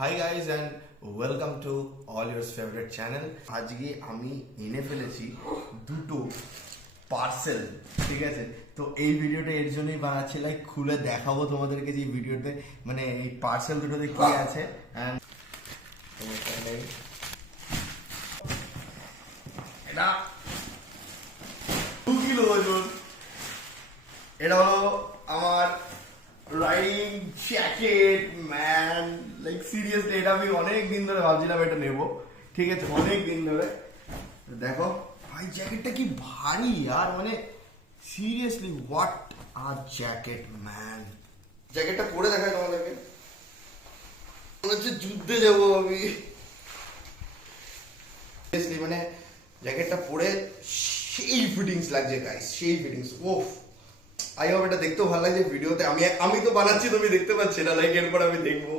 Hi guys and welcome to all your favourite channel. আজকে আমি এনে ফেলেছি দুটো পার্সেল, ঠিক আছে? তো এই ভিডিওটা এর জন্যই বানাচ্ছি, লাইক খুলে দেখাবো তোমাদেরকে যে ভিডিওতে মানে এই পার্সেল দুটোতে কি আছে। অ্যান্ড এটা 2 কিলো ওজন। এটা হলো আমার riding jacket man, like seriously এটা আমি অনেক দিন ধরে ভাবছিলাম এটা নেব, ঠিক আছে? অনেক দিন ধরে। দেখো ভাই জ্যাকেটটা কি ভারী আর মানে seriously what a jacket man. জ্যাকেটটা পরে দেখায় তোমাদেরকে, মনে হচ্ছে যুদ্ধে যাবো আমি। সিরিয়াসলি মানে জ্যাকেটটা পরে সেই ফিটিংস লাগছে গাইস, সেই ফিটিংস। ওফ, আই হোপ এটা দেখতেও ভালো লাগছে ভিডিওতে। আমি তো বানাচ্ছি, তুমি দেখতে পাচ্ছি না, লাইক এরপর আমি দেখবো।